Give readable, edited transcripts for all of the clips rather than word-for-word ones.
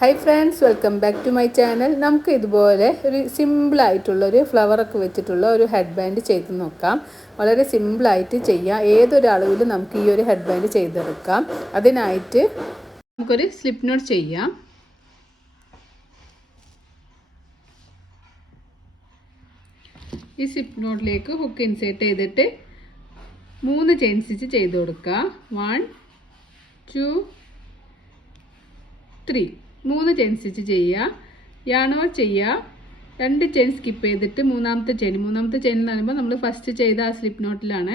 Hi friends, welcome back to my channel. നമുക്ക് ഇതുപോലെ ഒരു സിമ്പിളായിട്ടുള്ളൊരു ഫ്ലവറൊക്കെ വെച്ചിട്ടുള്ള ഒരു ഹെഡ് ബാൻഡ് ചെയ്ത് നോക്കാം. വളരെ സിമ്പിളായിട്ട് ചെയ്യാം. ഏതൊരു അളവിൽ നമുക്ക് ഈ ഒരു ഹെഡ് ബാൻഡ് ചെയ്തെടുക്കാം. അതിനായിട്ട് നമുക്കൊരു സ്ലിപ്പ് നോട്ട് ചെയ്യാം. ഈ സ്ലിപ്പ് നോട്ടിലേക്ക് ഹുക്ക് ഇൻസേർട്ട് ചെയ്തിട്ട് 3 ചെയിൻ സ്റ്റിച്ച് ചെയ്ത് കൊടുക്കാം. 1 2 3 3 ചെയിൻ സ്റ്റിച്ച് ചെയ്യുക. യാൺ ഓവർ ചെയ്യുക. 2 ചെയിൻ സ്കിപ്പ് ചെയ്തിട്ട് മൂന്നാമത്തെ ചെയിൻ എന്ന് പറയുമ്പോൾ നമ്മൾ ഫസ്റ്റ് ചെയ്ത ആ സ്ലിപ്പ് നോട്ടിലാണ്.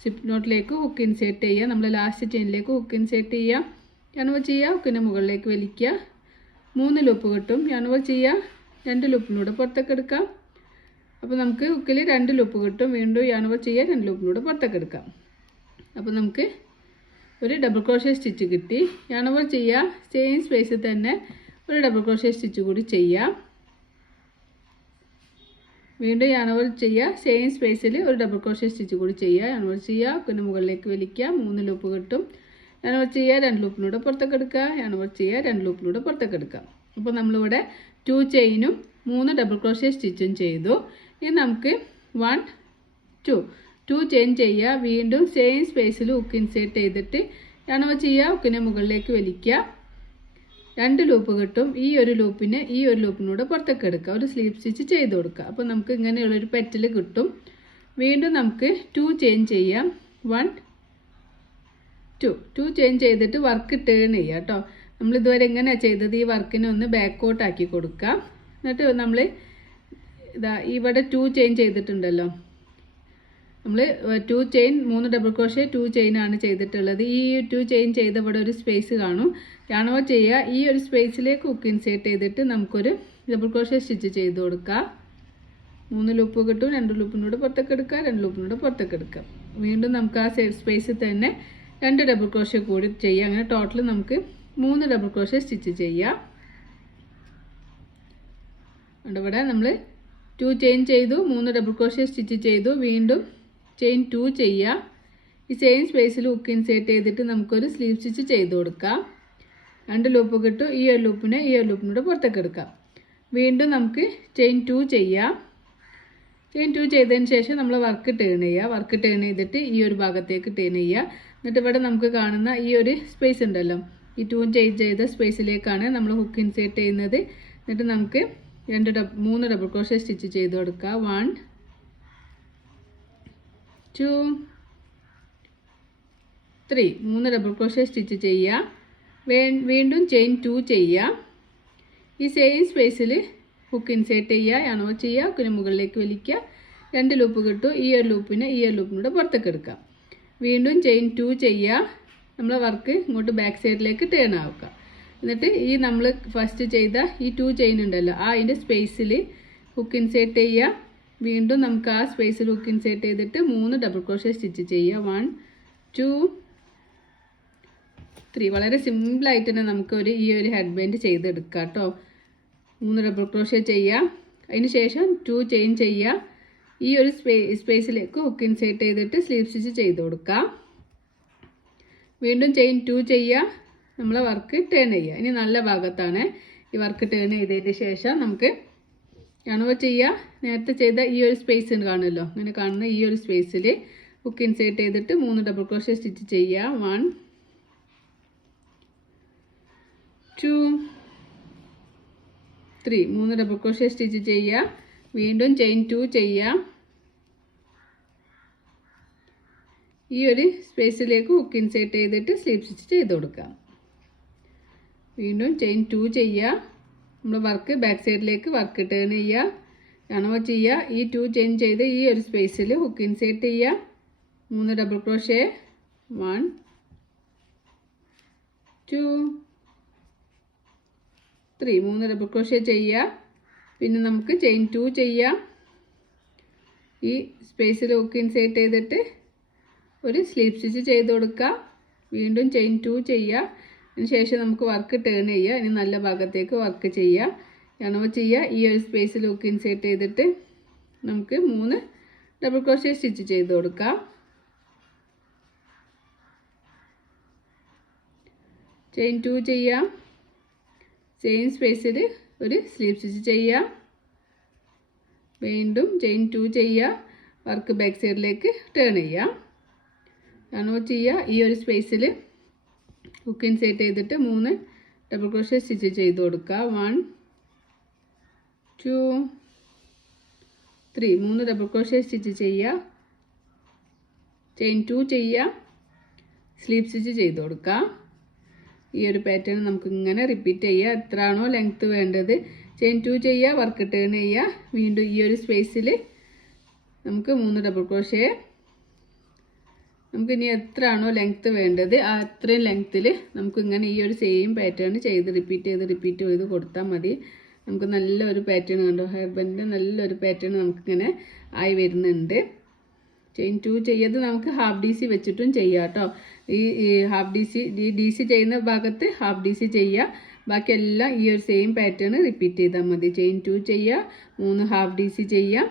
സ്ലിപ്പ് നോട്ടിലേക്ക് ഹുക്ക് ഇൻസേർട്ട് ചെയ്യുക. നമ്മൾ ലാസ്റ്റ് ചെയിനിലേക്ക് ഹുക്ക് ഇൻസേർട്ട് ചെയ്യുക. യാൺ ഓവർ ചെയ്യുക. ഹുക്കിൻ്റെ മുകളിലേക്ക് വലിക്കുക. 3 ലൂപ്പ് കിട്ടും. യാൺ ഓവർ ചെയ്യുക. 2 ലൂപ്പിലൂടെ പുറത്തേക്ക് എടുക്കാം. അപ്പോൾ നമുക്ക് ഹുക്കിൽ 2 ലൂപ്പ് കിട്ടും. വീണ്ടും യാൺ ഓവർ ചെയ്യുക. 2 ലൂപ്പിലൂടെ പുറത്തേക്ക് എടുക്കാം. അപ്പോൾ നമുക്ക് ഒരു ഡബിൾ ക്രോഷ്യ സ്റ്റിച്ച് കിട്ടി. യാൺ ഓവർ ചെയ്യുക. സെയിം സ്പേസിൽ തന്നെ ഒരു ഡബിൾ ക്രോഷ്യ സ്റ്റിച്ച് കൂടി ചെയ്യാം. വീണ്ടും യാൺ ഓവർ ചെയ്യുക. സെയിം സ്പേസിൽ ഒരു ഡബിൾ ക്രോഷ്യ സ്റ്റിച്ച് കൂടി ചെയ്യുക. യാൺ ഓവർ ചെയ്യുക. പിന്നെ മുകളിലേക്ക് വലിക്കുക. 3 ലൂപ്പ് കിട്ടും. യാൺ ഓവർ ചെയ്യുക. 2 ലൂപ്പിലൂടെ പുറത്തേക്ക് എടുക്കുക. യാൺ ഓവർ ചെയ്യുക. 2 ലൂപ്പിലൂടെ പുറത്തേക്ക് എടുക്കാം. അപ്പോൾ നമ്മളിവിടെ 2 ചെയിനും 3 ഡബിൾ ക്രോഷ്യ സ്റ്റിച്ചും ചെയ്തു. ഇനി നമുക്ക് 1 2 ചെയിൻ ചെയ്യുക. വീണ്ടും സെയിം സ്പേസിൽ ഹുക്ക് ഇൻസേർട്ട് ചെയ്തിട്ട് യാൺ ഓവർ ചെയ്യുക. ഹുക്കിനെ മുകളിലേക്ക് വലിക്കുക. 2 ലൂപ്പ് കിട്ടും. ഈ ഒരു ലൂപ്പിനൂടെ പുറത്തേക്ക് എടുക്കുക. ഒരു സ്ലീപ്പ് സ്റ്റിച്ച് ചെയ്ത് കൊടുക്കുക. അപ്പോൾ നമുക്ക് ഇങ്ങനെയുള്ളൊരു പെറ്റൽ കിട്ടും. വീണ്ടും നമുക്ക് 2 ചെയിൻ ചെയ്യാം. 1 2 ചെയിൻ ചെയ്തിട്ട് വർക്ക് ടേൺ ചെയ്യുക കേട്ടോ. നമ്മൾ ഇതുവരെ എങ്ങനെയാണ് ചെയ്തത്, ഈ വർക്കിനെ ഒന്ന് ബാക്കോട്ടാക്കി കൊടുക്കുക. എന്നിട്ട് നമ്മൾ ഇവിടെ 2 ചെയിൻ ചെയ്തിട്ടുണ്ടല്ലോ. നമ്മൾ 2 ചെയിൻ 3 ഡബിൾ ക്രോഷ്യ 2 ചെയിനാണ് ചെയ്തിട്ടുള്ളത്. ഈ 2 ചെയിൻ ചെയ്ത ഇവിടെ ഒരു സ്പേസ് കാണും. യാൺ ഓവർ ചെയ്യുക. ഈ ഒരു സ്പേസിലേക്ക് ഹുക്ക് ഇൻസേർട്ട് ചെയ്തിട്ട് നമുക്കൊരു ഡബിൾ ക്രോഷ്യ സ്റ്റിച്ച് ചെയ്ത് കൊടുക്കുക. 3 ലൂപ്പ് കിട്ടും. 2 ലൂപ്പിനൂടെ പുറത്തേക്ക് എടുക്കുക. 2 ലൂപ്പിനൂടെ പുറത്തേക്ക് എടുക്കുക. വീണ്ടും നമുക്ക് ആ സ്പേസിൽ തന്നെ 2 ഡബിൾ ക്രോഷ്യ കൂടി ചെയ്യാം. അങ്ങനെ ടോട്ടൽ നമുക്ക് 3 ഡബിൾ ക്രോഷ്യ സ്റ്റിച്ച് ചെയ്യാം. ഇവിടെ നമ്മൾ 2 ചെയിൻ ചെയ്തു, 3 ഡബിൾ ക്രോഷ്യ സ്റ്റിച്ച് ചെയ്തു. വീണ്ടും ചെയിൻ 2 ചെയ്യുക. ഈ സെയിം സ്പേസിൽ ഹുക്ക് ഇൻസേർട്ട് ചെയ്തിട്ട് നമുക്കൊരു സ്ലീവ് സ്റ്റിച്ച് ചെയ്ത് കൊടുക്കാം. 2 ലൂപ്പ് കിട്ടും. ഈ ഒരു ലൂപ്പിനൂടെ പുറത്തേക്ക് എടുക്കാം. വീണ്ടും നമുക്ക് ചെയിൻ 2 ചെയ്യാം. ചെയിൻ 2 ചെയ്തതിന് ശേഷം നമ്മൾ വർക്ക് ടേൺ ചെയ്യുക. വർക്ക് ടേൺ ചെയ്തിട്ട് ഈ ഒരു ഭാഗത്തേക്ക് ടേൺ ചെയ്യുക. എന്നിട്ട് ഇവിടെ നമുക്ക് കാണുന്ന ഈ ഒരു സ്പേസ് ഉണ്ടല്ലോ, ഈ 2 ചെയിൻ ചെയ്ത സ്പേസിലേക്കാണ് നമ്മൾ ഹുക്ക് ഇൻസേർട്ട് ചെയ്യുന്നത്. എന്നിട്ട് നമുക്ക് 3 ഡബിൾ ക്രോഷ്യ സ്റ്റിച്ച് ചെയ്ത് കൊടുക്കുക. 1 2 3 3 ഡബിൾ ക്രോഷ്യ സ്റ്റിച്ച് ചെയ്യുക. വീണ്ടും ചെയിൻ 2 ചെയ്യുക. ഈ സെയിം സ്പേസിൽ ഹുക്ക് ഇൻസേർട്ട് ചെയ്യുക. യാൺ ഓവർ ചെയ്യുക. ഹുക്കിന് മുകളിലേക്ക് വലിക്കുക. 2 ലൂപ്പ് കിട്ടും. ഈ ഒരു ലൂപ്പിനൂടെ പുറത്തേക്ക് എടുക്കാം. വീണ്ടും ചെയിൻ 2 ചെയ്യുക. നമ്മളെ വർക്ക് ഇങ്ങോട്ട് ബാക്ക് സൈഡിലേക്ക് ടേൺ ആക്കുക. എന്നിട്ട് ഈ നമ്മൾ ഫസ്റ്റ് ചെയ്ത ഈ 2 ചെയിൻ ഉണ്ടല്ലോ, അതിൻ്റെ സ്പേസിൽ ഹുക്ക് ഇൻസേർട്ട് ചെയ്യുക. വീണ്ടും നമുക്ക് ആ സ്പേസിൽ ഹുക്ക് ഇൻസേർട്ട് ചെയ്തിട്ട് 3 ഡബിൾ ക്രോഷ്യ സ്റ്റിച്ച് ചെയ്യുക. 1 2 3. വളരെ സിമ്പിളായിട്ട് തന്നെ നമുക്ക് ഈ ഒരു ഹെഡ് ബാൻഡ് ചെയ്തെടുക്കാം കേട്ടോ. 3 ഡബിൾ ക്രോഷ്യ ചെയ്യുക. അതിന് ശേഷം 2 ചെയിൻ ചെയ്യുക. ഈ ഒരു സ്പേസിലേക്ക് ഹുക്ക് ഇൻസേർട്ട് ചെയ്തിട്ട് സ്ലീവ് സ്റ്റിച്ച് ചെയ്ത് കൊടുക്കുക. വീണ്ടും ചെയിൻ 2 ചെയ്യുക. നമ്മളെ വർക്ക് ടേൺ ചെയ്യുക. ഇനി നല്ല ഭാഗത്താണ് ഈ വർക്ക് ടേൺ ചെയ്തതിന് ശേഷം നമുക്ക് യാൺ ഓവർ ചെയ്യുക. നേരത്തെ ചെയ്ത ഈ ഒരു സ്പേസ് കാണുമല്ലോ, അങ്ങനെ കാണുന്ന ഈ ഒരു സ്പേസിൽ ഹുക്ക് ഇൻസേർട്ട് ചെയ്തിട്ട് 3 ഡബിൾ ക്രോഷ്യ സ്റ്റിച്ച് ചെയ്യുക. 1 2 3 3 ഡബിൾ ക്രോഷ്യ സ്റ്റിച്ച് ചെയ്യുക. വീണ്ടും ചെയിൻ 2 ചെയ്യുക. ഈ ഒരു സ്പേസിലേക്ക് ഹുക്ക് ഇൻസേർട്ട് ചെയ്തിട്ട് സ്ലീവ് സ്റ്റിച്ച് ചെയ്ത് കൊടുക്കുക. വീണ്ടും ചെയിൻ 2 ചെയ്യുക. നമ്മൾ വർക്ക് ബാക്ക് സൈഡിലേക്ക് വർക്ക് ടേൺ ചെയ്യുക. യാൺ ഓവർ ചെയ്യുക. ഈ 2 ചെയിൻ ചെയ്ത് ഈ ഒരു സ്പേസിൽ ഹുക്ക് ഇൻസേർട്ട് ചെയ്യുക. 3 ഡബിൾ ക്രോഷ്യ 1 2 3 3 ഡബിൾ ക്രോഷ്യ ചെയ്യുക. പിന്നെ നമുക്ക് ചെയിൻ 2 ചെയ്യാം. ഈ സ്പേസിൽ ഹുക്ക് ഇൻസേർട്ട് ചെയ്തിട്ട് ഒരു സ്ലീവ് സ്റ്റിച്ച് ചെയ്ത് കൊടുക്കുക. വീണ്ടും ചെയിൻ 2 ചെയ്യുക. അതിന് ശേഷം നമുക്ക് വർക്ക് ടേൺ ചെയ്യുക. ഇനി നല്ല ഭാഗത്തേക്ക് വർക്ക് ചെയ്യുക. യാൺ ഓവർ ചെയ്യുക. ഈ ഒരു സ്പേസിൽ ഹുക്ക് ഇൻസേർട്ട് ചെയ്തിട്ട് നമുക്ക് 3 ഡബിൾ ക്രോഷ്യ സ്റ്റിച്ച് ചെയ്ത് കൊടുക്കാം. ചെയിൻ 2 ചെയ്യാം. ചെയിൻ സ്പേസിൽ ഒരു സ്ലീപ്പ് സ്റ്റിച്ച് ചെയ്യുക. വീണ്ടും ചെയിൻ 2 ചെയ്യുക. വർക്ക് ബാക്ക് സൈഡിലേക്ക് ടേൺ ചെയ്യുക. ടേൺ ചെയ്യുക. ഈ ഒരു സ്പേസിൽ ഹുക്ക് ഇൻസേർട്ട് ചെയ്തിട്ട് 3 ഡബിൾ ക്രോഷ്യ സ്റ്റിച്ച് ചെയ്ത് കൊടുക്കുക. 1 2 3 3 ഡബിൾ ക്രോഷ്യ സ്റ്റിച്ച് ചെയ്യുക. ചെയിൻ 2 ചെയ്യുക. സ്ലീപ്പ് സ്റ്റിച്ച് ചെയ്ത് കൊടുക്കുക. ഈ ഒരു പാറ്റേൺ നമുക്ക് ഇങ്ങനെ റിപ്പീറ്റ് ചെയ്യുക. എത്രയാണോ ലെങ്ത്ത് വേണ്ടത് ചെയിൻ 2 ചെയ്യുക. വർക്ക് ടേൺ ചെയ്യുക. വീണ്ടും ഈ ഒരു സ്പേസിൽ നമുക്ക് 3 ഡബിൾ ക്രോഷ്യ. നമുക്കിനി എത്രയാണോ ലെങ്ത്ത് വേണ്ടത് അത്രയും ലെങ്ത്തിൽ നമുക്ക് ഇങ്ങനെ ഈ ഒരു സെയിം പാറ്റേൺ ചെയ്ത് റിപ്പീറ്റ് ചെയ്ത് കൊടുത്താൽ മതി. നമുക്ക് നല്ലൊരു പാറ്റേൺ കണ്ടോ, ഹെയർ ബാൻഡിൻ്റെ നല്ലൊരു പാറ്റേൺ നമുക്കിങ്ങനെ ആയി വരുന്നുണ്ട്. ചെയിൻ 2 ചെയ്ത് നമുക്ക് ഹാഫ് DC വെച്ചിട്ടും ചെയ്യാം കേട്ടോ. ഈ ഹാഫ് DC ചെയ്യുന്ന ഭാഗത്ത് ഹാഫ് DC ചെയ്യുക. ബാക്കിയെല്ലാം ഈ ഒരു സെയിം പാറ്റേൺ റിപ്പീറ്റ് ചെയ്താൽ മതി. ചെയിൻ 2 ചെയ്യുക, 3 ഹാഫ് DC ചെയ്യുക,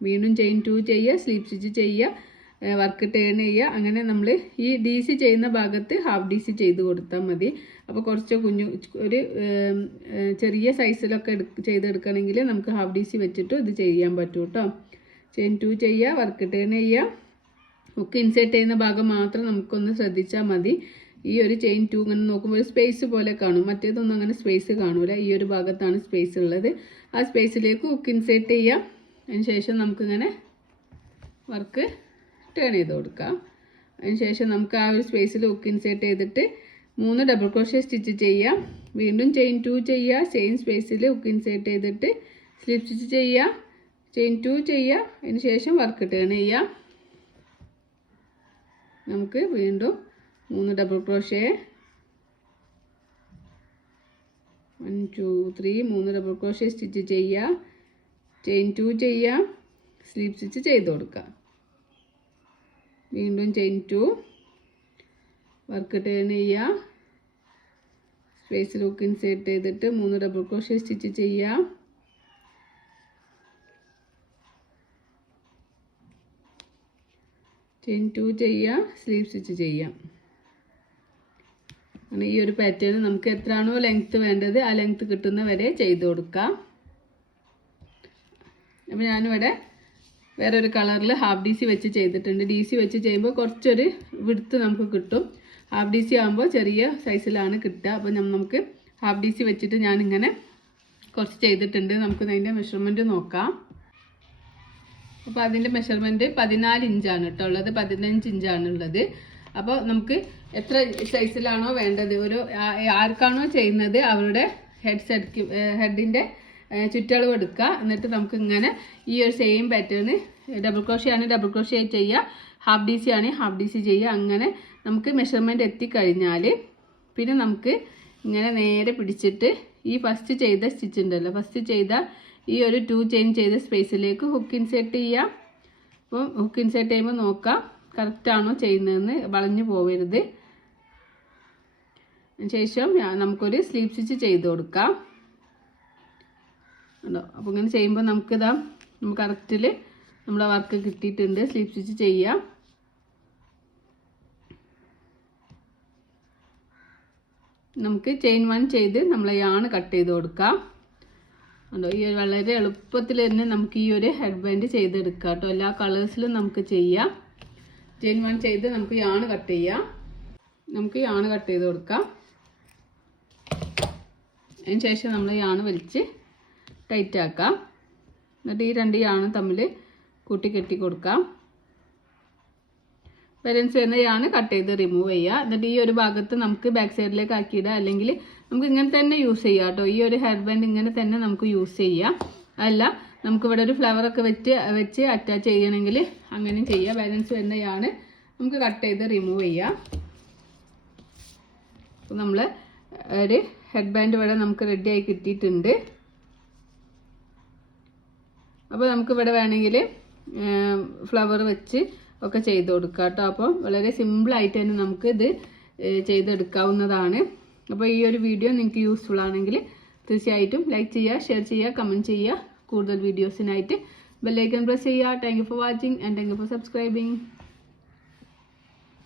വീണ്ടും ചെയിൻ 2 ചെയ്യുക, സ്ലീപ്പ് സ്റ്റിച്ച് ചെയ്യുക, വർക്ക് ടേൺ ചെയ്യുക. അങ്ങനെ നമ്മൾ ഈ DC ചെയ്യുന്ന ഭാഗത്ത് ഹാഫ് DC ചെയ്ത് കൊടുത്താൽ മതി. അപ്പോൾ കുറച്ച് ഒരു ചെറിയ സൈസിലൊക്കെ ചെയ്തെടുക്കണമെങ്കിൽ നമുക്ക് ഹാഫ് DC വെച്ചിട്ട് ഇത് ചെയ്യാൻ പറ്റും കേട്ടോ. ചെയിൻ 2 ചെയ്യുക, വർക്ക് ടേൺ ചെയ്യുക. ഹുക്ക് ഇൻസേർട്ട് ചെയ്യുന്ന ഭാഗം മാത്രം നമുക്കൊന്ന് ശ്രദ്ധിച്ചാൽ മതി. ഈ ഒരു ചെയിൻ 2 ഇങ്ങനെ നോക്കുമ്പോൾ ഒരു സ്പേസ് പോലെ കാണും. മറ്റേതൊന്നും അങ്ങനെ സ്പേസ് കാണൂല. ഈ ഒരു ഭാഗത്താണ് സ്പേസ് ഉള്ളത്. ആ സ്പേസിലേക്ക് ഹുക്ക് ഇൻസേർട്ട് ചെയ്യുക. അതിന് ശേഷം നമുക്കിങ്ങനെ വർക്ക് ടേൺ ചെയ്ത് കൊടുക്കാം. അതിന് ശേഷം നമുക്ക് ആ ഒരു സ്പേസിൽ ഹുക്ക് ഇൻസേർട്ട് ചെയ്തിട്ട് 3 ഡബിൾ ക്രോഷ്യ സ്റ്റിച്ച് ചെയ്യാം. വീണ്ടും ചെയിൻ 2 ചെയ്യുക. ചെയിൻ സ്പേസിൽ ഹുക്ക് ഇൻസേർട്ട് ചെയ്തിട്ട് സ്ലിപ്പ് സ്റ്റിച്ച് ചെയ്യുക. ചെയിൻ 2 ചെയ്യുക. അതിന് ശേഷം വർക്ക് ടേൺ ചെയ്യുക. നമുക്ക് വീണ്ടും 3 double crochet. 1 2 3 3 double crochet stitch ചെയ്യുക. ചെയിൻ 2 ചെയ്യുക. സ്ലിപ്പ് സ്റ്റിച്ച് ചെയ്ത് കൊടുക്കുക. വീണ്ടും ചെയിൻ 2, വർക്ക് ടേൺ ചെയ്യുക. സ്പേസിൽ ഹുക്ക് ഇൻസേർട്ട് ചെയ്തിട്ട് 3 ഡബിൾ ക്രോഷ്യ സ്റ്റിച്ച് ചെയ്യുക. ചെയിൻ 2 ചെയ്യുക. സ്ലീപ്പ് സ്റ്റിച്ച് ചെയ്യാം. അങ്ങനെ ഈ ഒരു പാറ്റേൺ നമുക്ക് എത്രയാണോ ലെങ്ത്ത് വേണ്ടത് ആ ലെങ്ത്ത് കിട്ടുന്ന വരെ ചെയ്ത് കൊടുക്കാം. അപ്പോൾ ഞാനിവിടെ വേറൊരു കളറിൽ ഹാഫ് DC വെച്ച് ചെയ്തിട്ടുണ്ട്. DC വെച്ച് ചെയ്യുമ്പോൾ കുറച്ചൊരു വിടുത്ത് നമുക്ക് കിട്ടും. ഹാഫ് DC ആകുമ്പോൾ ചെറിയ സൈസിലാണ് കിട്ടുക. അപ്പോൾ നമുക്ക് ഹാഫ് DC വെച്ചിട്ട് ഞാനിങ്ങനെ കുറച്ച് ചെയ്തിട്ടുണ്ട്. നമുക്ക് അതിൻ്റെ മെഷർമെൻറ്റ് നോക്കാം. അപ്പോൾ അതിൻ്റെ മെഷർമെൻറ്റ് 14 ഇഞ്ചാണ് കേട്ടോ ഉള്ളത്. 15 ഇഞ്ചാണ് ഉള്ളത്. അപ്പോൾ നമുക്ക് എത്ര സൈസിലാണോ വേണ്ടത്, ഒരു ആർക്കാണോ ചെയ്യുന്നത് അവരുടെ ഹെഡിൻ്റെ ചുറ്റളവ് എടുക്കുക. എന്നിട്ട് നമുക്ക് ഇങ്ങനെ ഈ ഒരു സെയിം പാറ്റേൺ ഡബിൾ ക്രോഷ്യ ആണ് ഡബിൾ ക്രോഷ്യ ചെയ്യുക, ഹാഫ് DC ആണ് ഹാഫ് DC ചെയ്യുക. അങ്ങനെ നമുക്ക് മെഷർമെൻറ്റ് എത്തിക്കഴിഞ്ഞാൽ പിന്നെ നമുക്ക് ഇങ്ങനെ നേരെ പിടിച്ചിട്ട് ഈ ഫസ്റ്റ് ചെയ്ത സ്റ്റിച്ച് ഉണ്ടല്ലോ, ഫസ്റ്റ് ചെയ്ത ഈ ഒരു 2 ചെയിൻ ചെയ്ത സ്പേസിലേക്ക് ഹുക്ക് ഇൻസേർട്ട് ചെയ്യുക. അപ്പം ഹുക്ക് ഇൻസേർട്ട് ചെയ്യുമ്പോൾ നോക്കാം കറക്റ്റാണോ ചെയ്യുന്നതെന്ന്, വളഞ്ഞു പോവരുത്. ശേഷം നമുക്കൊരു സ്ലീപ്പ് സ്റ്റിച്ച് ചെയ്ത് കൊടുക്കാം. ഉണ്ടോ? അപ്പോൾ ഇങ്ങനെ ചെയ്യുമ്പോൾ നമുക്ക് കറക്റ്റിൽ നമ്മളെ വർക്ക് കിട്ടിയിട്ടുണ്ട്. സ്ലീപ്പ് സ്റ്റിച്ച് ചെയ്യാം. നമുക്ക് ചെയിൻ 1 ചെയ്ത് നമ്മൾ യാൺ കട്ട് ചെയ്ത് കൊടുക്കാം. ഉണ്ടോ? ഈ വളരെ എളുപ്പത്തിൽ തന്നെ നമുക്ക് ഈ ഒരു ഹെഡ് ബാൻഡ് ചെയ്തെടുക്കാം കേട്ടോ. എല്ലാ കളേഴ്സിലും നമുക്ക് ചെയ്യാം. ചെയിൻ 1 ചെയ്ത് നമുക്ക് യാൺ കട്ട് ചെയ്യാം. നമുക്ക് യാൺ കട്ട് ചെയ്ത് കൊടുക്കാം. അതിന് ശേഷം നമ്മൾ യാൺ വലിച്ച് ടൈറ്റ് ആക്കാം. എന്നിട്ട് ഈ 2 യാണും തമ്മിൽ കൂട്ടി കെട്ടി കൊടുക്കാം. ബാലൻസ് വരുന്ന യാൺ കട്ട് ചെയ്ത് റിമൂവ് ചെയ്യുക. എന്നിട്ട് ഈ ഒരു ഭാഗത്ത് നമുക്ക് ബാക്ക് സൈഡിലേക്ക് ആക്കിയിടുക. അല്ലെങ്കിൽ നമുക്ക് ഇങ്ങനെ തന്നെ യൂസ് ചെയ്യാം കേട്ടോ. ഈ ഒരു ഹെയർ ബാൻഡ് ഇങ്ങനെ തന്നെ നമുക്ക് യൂസ് ചെയ്യാം. അല്ല നമുക്കിവിടെ ഒരു ഫ്ലവറൊക്കെ വെച്ച് അറ്റാച്ച് ചെയ്യണമെങ്കിൽ അങ്ങനെയും ചെയ്യാം. ബാലൻസ് വരുന്ന യാൺ നമുക്ക് കട്ട് ചെയ്ത് റിമൂവ് ചെയ്യാം. അപ്പോൾ നമ്മൾ ഒരു ഹെഡ് ബാൻഡ് ഇവിടെ നമുക്ക് റെഡി ആയി കിട്ടിയിട്ടുണ്ട്. അപ്പോൾ നമുക്കിവിടെ വേണമെങ്കിൽ ഫ്ലവർ വെച്ച് ഒക്കെ ചെയ്ത് കൊടുക്കാം കേട്ടോ. അപ്പോൾ വളരെ സിമ്പിളായിട്ട് തന്നെ നമുക്കിത് ചെയ്തെടുക്കാവുന്നതാണ്. അപ്പോൾ ഈ ഒരു വീഡിയോ നിങ്ങൾക്ക് യൂസ്ഫുൾ ആണെങ്കിൽ തീർച്ചയായിട്ടും ലൈക്ക് ചെയ്യുക, ഷെയർ ചെയ്യുക, കമൻറ്റ് ചെയ്യുക. കൂടുതൽ വീഡിയോസിനായിട്ട് ബെൽ ഐക്കൺ പ്രസ് ചെയ്യുക. Thank you for watching and thank you for subscribing.